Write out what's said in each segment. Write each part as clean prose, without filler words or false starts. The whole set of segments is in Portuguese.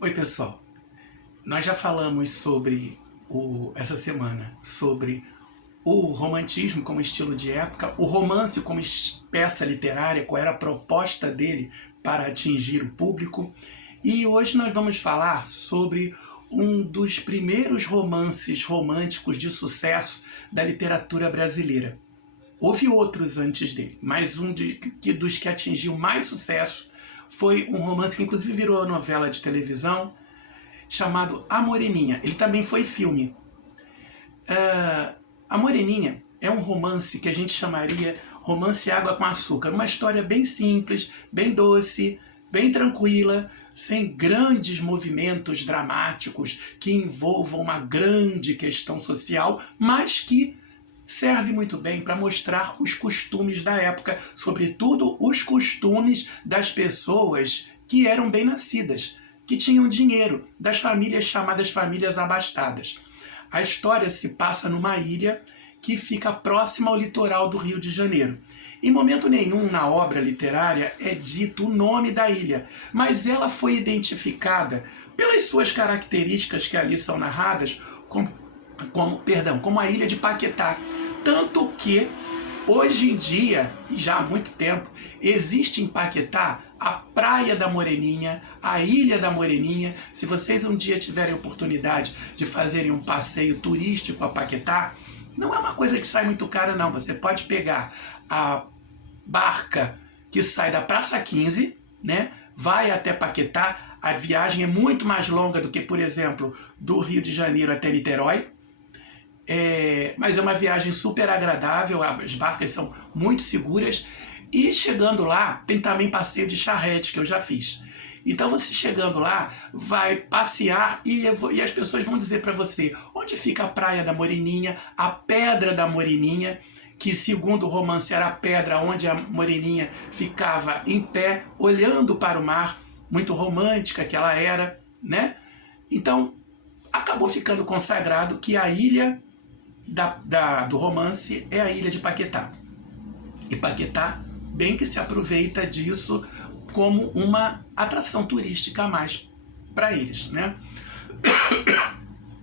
Oi, pessoal. Nós já falamos essa semana, sobre o romantismo como estilo de época, o romance como peça literária, qual era a proposta dele para atingir o público. E hoje nós vamos falar sobre um dos primeiros romances românticos de sucesso da literatura brasileira. Houve outros antes dele, mas dos que atingiu mais sucesso foi um romance que inclusive virou novela de televisão, chamado A Moreninha. Ele também foi filme. A Moreninha é um romance que a gente chamaria romance água com açúcar. Uma história bem simples, bem doce, bem tranquila, sem grandes movimentos dramáticos que envolvam uma grande questão social, mas que serve muito bem para mostrar os costumes da época, sobretudo os costumes das pessoas que eram bem-nascidas, que tinham dinheiro, das famílias chamadas famílias abastadas. A história se passa numa ilha que fica próxima ao litoral do Rio de Janeiro. Em momento nenhum na obra literária é dito o nome da ilha, mas ela foi identificada pelas suas características que ali são narradas como a ilha de Paquetá. Tanto que, hoje em dia, e já há muito tempo, existe em Paquetá a Praia da Moreninha, a Ilha da Moreninha. Se vocês um dia tiverem oportunidade de fazerem um passeio turístico a Paquetá, não é uma coisa que sai muito cara, não. Você pode pegar a barca que sai da Praça 15, né? Vai até Paquetá. A viagem é muito mais longa do que, por exemplo, do Rio de Janeiro até Niterói. Mas é uma viagem super agradável, as barcas são muito seguras. E chegando lá, tem também passeio de charrete, que eu já fiz. Então você chegando lá, vai passear e as pessoas vão dizer para você onde fica a Praia da Moreninha, a Pedra da Moreninha, que segundo o romance era a pedra onde a Moreninha ficava em pé, olhando para o mar, muito romântica que ela era, né? Então, acabou ficando consagrado que a ilha do romance é a ilha de Paquetá. E Paquetá bem que se aproveita disso como uma atração turística a mais para eles, né?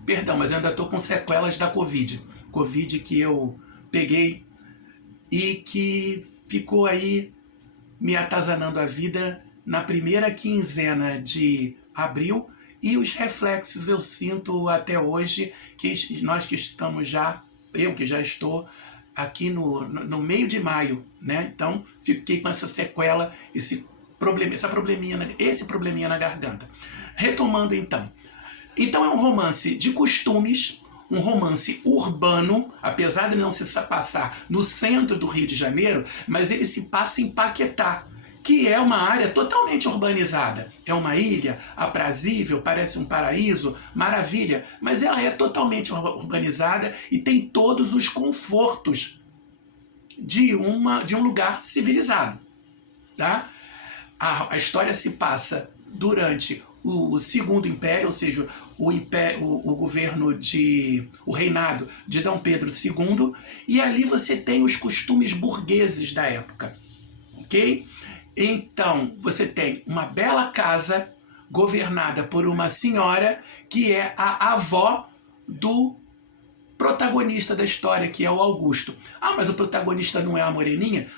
Perdão, mas eu ainda estou com sequelas da Covid. Covid que eu peguei e que ficou aí me atazanando a vida na primeira quinzena de abril, e os reflexos eu sinto até hoje, que nós que estamos já, eu que já estou aqui no meio de maio, né? Então fiquei com essa sequela, esse probleminha na garganta. Retomando então. Então é um romance de costumes, um romance urbano, apesar de não se passar no centro do Rio de Janeiro, mas ele se passa em Paquetá, que é uma área totalmente urbanizada. É uma ilha aprazível, parece um paraíso, maravilha, mas ela é totalmente urbanizada e tem todos os confortos de um lugar civilizado. Tá? A história se passa durante o Segundo Império, ou seja, o governo o reinado de Dom Pedro II, e ali você tem os costumes burgueses da época, ok? Então, você tem uma bela casa governada por uma senhora que é a avó do protagonista da história, que é o Augusto. Ah, mas o protagonista não é a Moreninha?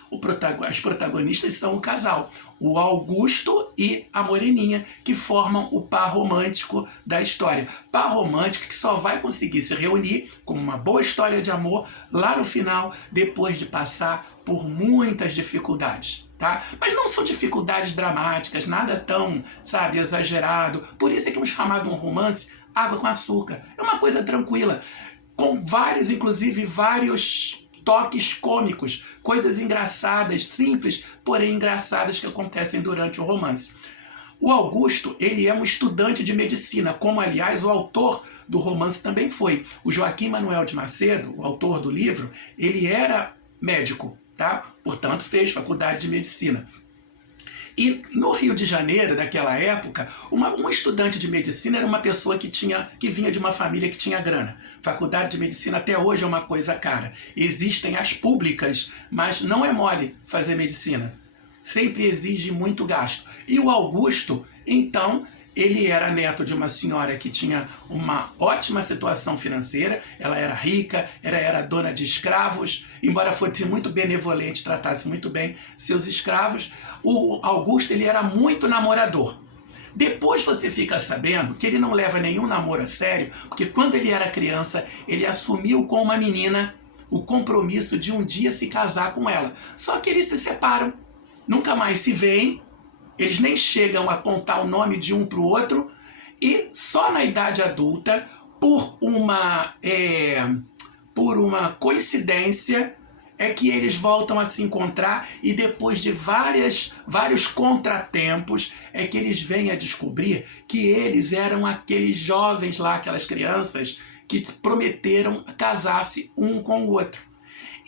As protagonistas são o casal, o Augusto e a Moreninha, que formam o par romântico da história. Par romântico que só vai conseguir se reunir com uma boa história de amor lá no final, depois de passar por muitas dificuldades. Tá? Mas não são dificuldades dramáticas, nada tão, sabe, exagerado. Por isso é que é chamado um romance água com açúcar. É uma coisa tranquila, com inclusive vários toques cômicos, coisas engraçadas, simples, porém engraçadas, que acontecem durante o romance. O Augusto, ele é um estudante de medicina, como aliás o autor do romance também foi. O Joaquim Manuel de Macedo, o autor do livro, ele era médico, tá? Portanto fez faculdade de medicina. E no Rio de Janeiro, daquela época, um estudante de medicina era uma pessoa que vinha de uma família que tinha grana. Faculdade de medicina até hoje é uma coisa cara. Existem as públicas, mas não é mole fazer medicina. Sempre exige muito gasto. E o Augusto, então, Ele era neto de uma senhora que tinha uma ótima situação financeira, ela era rica, era dona de escravos, embora fosse muito benevolente, tratasse muito bem seus escravos. O Augusto, ele era muito namorador. Depois você fica sabendo que ele não leva nenhum namoro a sério, porque quando ele era criança, ele assumiu com uma menina o compromisso de um dia se casar com ela. Só que eles se separam, nunca mais se veem, eles nem chegam a contar o nome de um para o outro, e só na idade adulta, por uma coincidência, é que eles voltam a se encontrar, e depois de vários contratempos é que eles vêm a descobrir que eles eram aqueles jovens lá, aquelas crianças que prometeram casar-se um com o outro.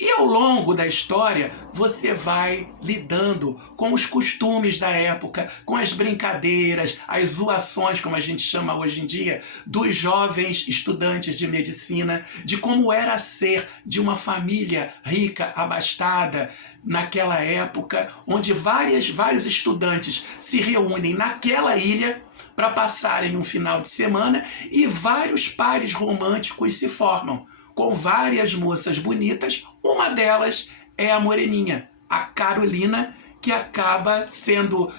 E ao longo da história, você vai lidando com os costumes da época, com as brincadeiras, as zoações, como a gente chama hoje em dia, dos jovens estudantes de medicina, de como era ser de uma família rica, abastada, naquela época, onde vários estudantes se reúnem naquela ilha para passarem um final de semana, e vários pares românticos se formam, com várias moças bonitas. Uma delas é a moreninha, a Carolina, que acaba sendo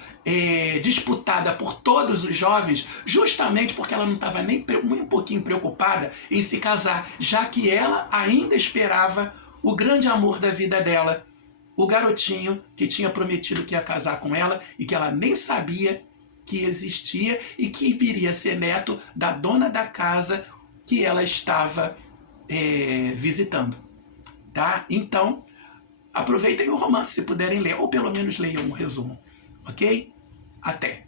disputada por todos os jovens, justamente porque ela não estava nem um pouquinho preocupada em se casar, já que ela ainda esperava o grande amor da vida dela, o garotinho que tinha prometido que ia casar com ela e que ela nem sabia que existia e que viria a ser neto da dona da casa que ela estava visitando, tá? Então, aproveitem o romance se puderem ler, ou pelo menos leiam um resumo, ok? Até!